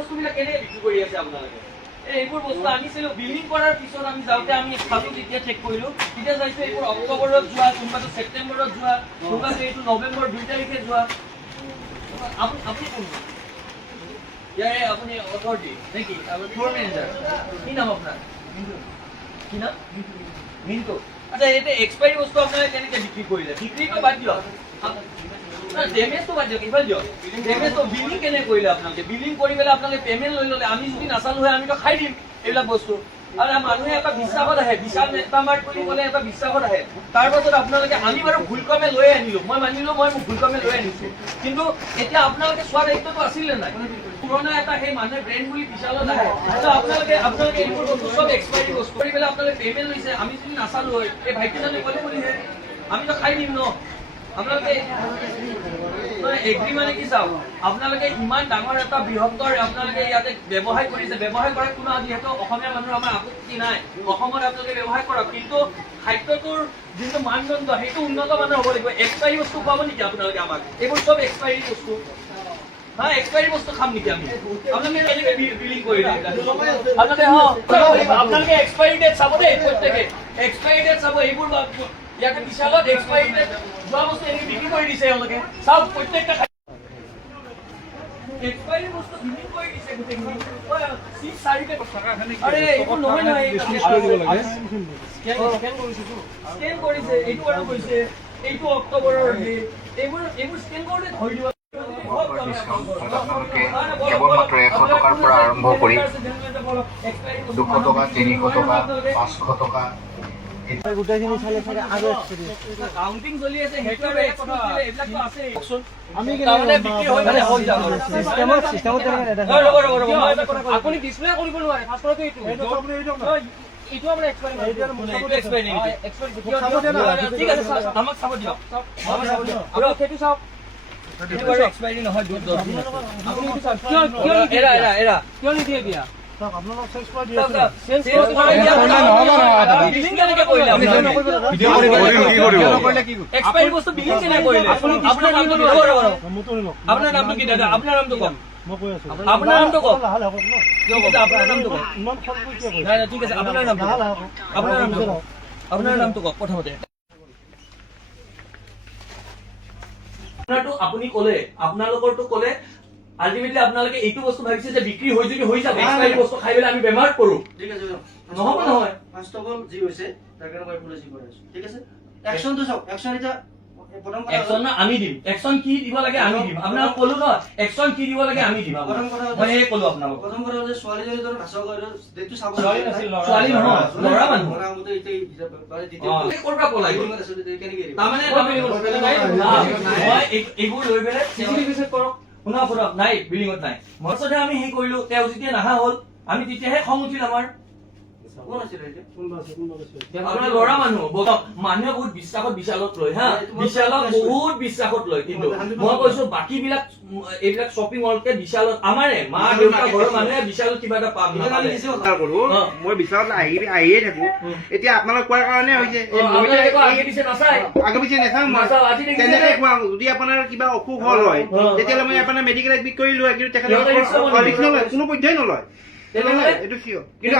বস্তুবিলাক কেনে বিক্ৰী কৰি আছে আপোনালোকে? এইবোৰ বস্তু আনিছিলো বিলিং কৰাৰ পিছত আমি যাওঁতে আমি চালো যেতিয়া চেক কৰিলো তেতিয়া চাইছো এইবোৰ অক্টোবৰত যোৱা কোনোবাটো ছেপ্টেম্বৰত যোৱা কোনোবাটো এইটো নৱেম্বৰ 2 তাৰিখে যোৱা আপুনি কোন ইয়াৰে আপুনি অথৰিটি নেকি ফ্লোৰ মেনেজাৰ কি নাম আপোনাৰ কি নাম মিন্টু আচ্ছা এটা এক্সপায়াৰী বস্তু আপোনালোকে কেনেকৈ বিক্ৰী কৰিলে বিক্ৰীটো বাদ দিয়ক ডেমেজটো বাদ দিয়ক ইফাল দিয়ক ডেমেজটো বিলিং কেনে কৰিলে আপোনালোকে বিলিং কৰি পেলাই আপোনালোকে পেমেণ্ট লৈ ল'লে আমি যদি নাচালো হয় আমিতো খাই দিম এইবিলাক বস্তু আৰু মানুহে এটা বিশ্বাসত আহে বিশাল মেটামাৰ্ট বুলি ক'লে এটা বিশ্বাসত আহে তাৰ পাছত আপোনালোকে আমি বাৰু ভুলক্ৰমে লৈ আনিলো মই মানিলো মই ভুলক্ৰমে লৈ আনিছো কিন্তু এতিয়া আপোনালোকে চোৱা দায়িত্বটো আছিলে নাই পুৰণা এটা সেই মানুহে ব্ৰেণ্ড বুলি বিশালত আহে আপোনালোকে এইবোৰ বস্তু চব এক্সপায়াৰী বস্তু কৰি পেলাই আপোনালোকে পেমেণ্ট লৈছে আমি যদি নাচালো হয় এই ভাইটিজনে ক'লে বুলিহে আমিতো খাই দিম ন আপোনালোকে এগ্ৰি মানে কি চাওক আপোনালোকে ইমান ডাঙৰ এটা বৃহত্তৰ আপোনালোকে ইয়াতে ব্যৱসায় কৰিছে ব্যৱসায় কৰাত কোনো যিহেতু অসমীয়া মানুহৰ আমাৰ আপত্তি নাই অসমত আপোনালোকে ব্যৱসায় কৰক কিন্তু খাদ্যটোৰ যোনটো মানদণ্ড সেইটো উন্নত মানৰ হ'ব লাগিব এক্সপায়াৰী বস্তু খুৱাব নেকি আপোনালোকে আমাক এইবোৰ চব এক্সপায়াৰী বস্তু হ্যাঁ এক্সপায়াৰি বস্তু খাম নেকি আমি আপনাদেৰ কেনেকৈ বিলিং কৰিলে আপোনালোকে এক্সপায়াৰি ডেট চাব দেই প্ৰত্যেকে এক্সপায়াৰি ডেট চাব এইবোৰ ইয়াতে বিশালত এক্সপায়াৰি ডেট যোৱা বস্তু এনেকৈ বিক্ৰী কৰি দিছে এওঁলোকে চাওক প্ৰত্যেকটা এক্সপায়াৰি বস্তু বিক্ৰী কৰি দিছে গোটেইখিনি আৰে এইবোৰ নহয় নহয় স্কেন কৰিছে এইটো আৰু কৈছে এইটো অক্টোবৰৰ এইবোৰ স্কেন কৰোঁতে ধৰি দিব কেৱলমাত্ৰ 100 টকাৰ পৰা আৰম্ভ কৰি 200 টকা 300 টকা 500 টকা গোটেইখিনি চালে চাগে আৰু কাউন্টিং চলি আছে সেইটো এইবিলাকটো আছে আমি তাৰমানে বিক্ৰী হৈ গ'লে হৈ যাব চিষ্টেমত আপুনি ডিসপ্লে কৰিব নোৱাৰে ফাৰ্ষ্ট কৰাটো এইটো আপুনি এইটো এইটো আমাৰ এক্সপায়াৰি ঠিক আছে আমাক চাব দিয়ক আৰু সেইটো চাওক এইটো বাৰু এক্সপায়াৰি নহয় দুধ দহ দিন আপুনি এইটো চাওক কিয় এৰা কিয় নিদিয়ে দিয়া আপোনালোক চেঞ্জ কৰি দিয়ে বিলিং কেনেকৈ কৰিলে এক্সপায়াৰি বস্তু বিলিং কেনেকৈ কৰিলে আপোনাৰ নামটো কি আপোনাৰ নামটো কি দাদা আপোনাৰ নামটো কওক মই কৈ আছো আপোনাৰ নামটো কওক আপোনাৰ নামটো কওক ইমান ফোন কৰি কিয় নাই ঠিক আছে আপোনাৰ নামটো আপোনাৰ নামটো কওক প্ৰথমতে আপোনাৰটো আপুনি ক'লে আপোনালোকৰটো ক'লে আলটিমেটলি আপোনালোকে এইটো বস্তু ভাবিছে যে বিক্ৰী হৈ যদি হৈ যাব এক্সপায়াৰি বস্তু খাই পেলাই আমি বেমাৰ পৰো ঠিক আছে নহ'ব নহয় ফাৰ্ষ্ট অফ অল যি হৈছে তাৰ কাৰণে মই এপোলজি কৰি আছো ঠিক আছে একশনটো চাওক একশন এটা প্ৰথম কথা একশন না আমি দিম একশন কি দিব লাগে আমি দিম আপোনাক ক'লো ন একশন কি দিব লাগে আমি দিম প্ৰথম কথা মই এই ক'লো আপোনাক প্ৰথম কথা যে ছোৱালীজনী ধৰ নাচাও কৰে ডেটটো চাব ছোৱালী নহয় ল'ৰা মানুহ ল'ৰা মতে এইটো মানে দ্বিতীয় কৰবা পলাই কেনেকৈ তাৰমানে মই এইবোৰ লৈ পেলাই চিচিটিভি চেক কৰক শুনা কৰক নাই বিল্ডিঙত নাই মছতে আমি সেই কৰিলো তেওঁ যেতিয়া নাহা হ'ল আমি তেতিয়াহে খং উঠিল আমাৰ কোন আছিল এইটো আপোনাৰ ল'ৰা মানুহ মানুহে বহুত বিশ্বাসত বিশালত লয় হা বিশালত বহুত বিশ্বাসত লয় কিন্তু মই কৈছো বাকী বিলাক এইবিলাক শ্বপিং মলকে বিশালত আমাৰে মা দেউতা ঘৰৰ মানুহে বিশালত কিবা এটা পাম মই বিশালত আহিয়ে থাকো এতিয়া আপোনালোক কোৱাৰ কাৰণে হৈছে আগে পিছে নাচাই আগে পিছে নাচাওঁ তেনেকে কোৱা যদি আপোনাৰ কিবা অসুখ হল হয় তেতিয়াহ'লে মই আপোনাৰ মেডিকেল এডমিট কৰিলো কিন্তু তেখেতে কোনো পধ্যেই নলয় এইটো কিয় কিন্তু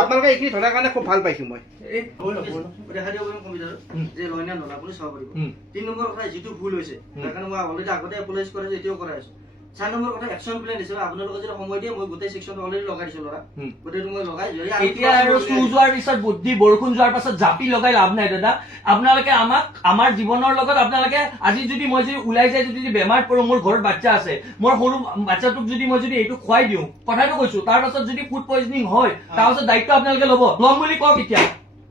আপোনালোকে এইখিনি ধৰাৰ কাৰণে খুব ভাল পাইছো মই দেখা দিব পাৰিম কম্পিউটাৰত যে লয় নে নলয় আপুনি চাব পাৰিব 3 নম্বৰ কথা যিটো ভুল হৈছে তাৰ কাৰণে মই অলৰেডি আগতে এপলাইজ কৰা এতিয়াও কৰাই আছো 4 নম্বৰ কথা একশন প্লেন দিছে আপোনালোকে যদি সময় দিয়ে মই গোটেই সেকশন অলৰেডি লগাই দিছো লৰা গোটেইটো মই লগাই এতিয়া আৰু স্কুল যোৱাৰ পিছত বুদ্ধি বৰষুণ যোৱাৰ পাছত জাপি লগাই লাভ নাই দাদা আপোনালোকে আমাক আমাৰ জীৱনৰ লগত আপোনালোকে আজি যদি মই যদি ওলাই যায় যদি বেমাৰ পৰো মোৰ ঘৰত বাচ্চা আছে মোৰ সৰু বাচ্চাটোক যদি মই যদি এইটো খুৱাই দিওঁ কথাটো কৈছো তাৰ পাছত যদি ফুড পয়জনিং হয় তাৰ পাছত দায়িত্ব আপোনালোকে ল'ব ল'ম বুলি কওক এতিয়া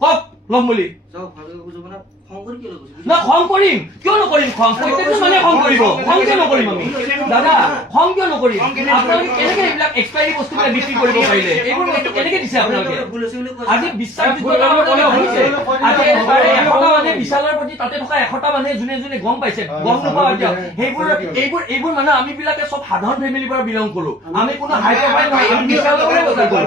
কওক ল'ম বুলি চাওক ভালকৈ বুজিব না খং কৰি কিয় না খং কৰিম কিয় নকৰিম খং প্ৰত্যেকটো মানে খং কৰিব খং কিয় নকৰিম আমি দাদা খং কিয় নকৰিম আপোনালোকে কেনেকৈ এইবিলাক এক্সপায়াৰী বস্তুবিলাক বিক্ৰী কৰিব পাৰিলে এইবোৰ বস্তু কেনেকৈ দিছে আপোনালোকে আজি বিশ্বাসযোগ্যতা হৈছে আজি 100টা মানুহে বিশালৰ প্ৰতি তাতে থকা 100টা মানুহে যোনে যোনে গম পাইছে গম নোপোৱা এতিয়া এইবোৰ মানে আমি বিলাকে চব সাধাৰণ ফেমিলিৰ পৰা বিলং কৰো আমি কোনো হাই প্ৰফাইল নহয় আমি বিশালৰ পৰা বজাৰ কৰো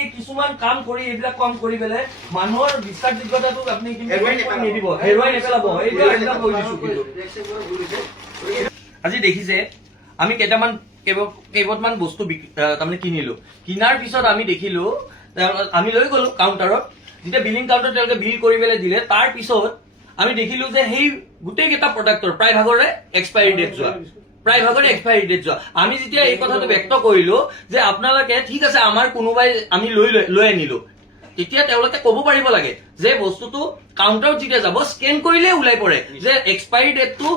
এই কিছুমান কাম কৰি এইবিলাক কাম কৰি পেলাই মানুহৰ বিশ্বাসযোগ্যতাটোক আপুনি কিন্তু হেৰুৱাই নেপেলাব এইটো কৈ দিছো কিন্তু আজি দেখিছে আমি কেইটামান কেইবটমান বস্তু তাৰমানে কিনিলো। কিনাৰ পিছত আমি দেখিলো, আমি লৈ গলো কাউণ্টাৰত, যেতিয়া বিলিং কাউণ্টাৰত তেওঁলোকে বিল কৰি পেলাই দিলে, তাৰ পিছত আমি দেখিলো যে সেই গোটেইকেইটা প্ৰডাক্টৰ প্ৰায় ভাগৰে এক্সপায়াৰী ডেট যোৱা, প্ৰায় ভাগৰে এক্সপায়াৰী ডেট যোৱা। আমি যেতিয়া এই কথাটো ব্যক্ত কৰিলো যে আপোনালোকে ঠিক আছে আমাৰ কোনোবাই আমি লৈ আনিলো, তেতিয়া তেওঁলোকে ক'ব পাৰিব লাগে যে বস্তুটো কাউণ্টাৰত যেতিয়া যাব স্কেন কৰিলে ওলাই পৰে যে এক্সপায়াৰী ডেটটো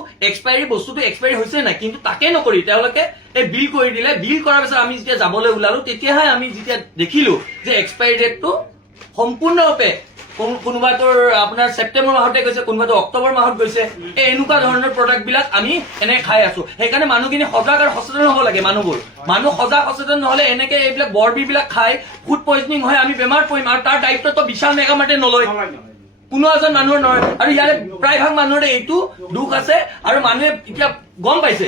বস্তুটো এক্সপায়াৰী হৈছে নাই, কিন্তু তাকে নকৰি তেওঁলোকে এই বিল কৰি দিলে। বিল কৰাৰ পিছত আমি যেতিয়া যাবলৈ ওলালো, তেতিয়াহে আমি যেতিয়া দেখিলো যে এক্সপায়াৰী ডেটটো সম্পূৰ্ণৰূপে কোনোবাটোৰ আপোনাৰ ছেপ্টেম্বৰ মাহতে গৈছে, কোনোবাটো অক্টোবৰ মাহত গৈছে। এই এনেকুৱা ধৰণৰ প্ৰডাক্ট বিলাক আমি এনেকে খাই আছো। সেইকাৰণে মানুহখিনি সজাগ আৰু সচেতন হ'ব লাগে। মানুহ সজাগ সচেতন নহলে এনেকে এইবিলাক বৰবিৰ বিলাক খাই ফুড পয়জনিং হয়, আমি বেমাৰ পৰিম। আৰু তাৰ দায়িত্বটো বিশাল মেগামাৰ্টে নলয়, কোনো এজন মানুহৰ নহয়। আৰু ইয়াৰে প্ৰায়ভাগ মানুহৰে এইটো দুখ আছে আৰু মানুহে এতিয়া গম পাইছে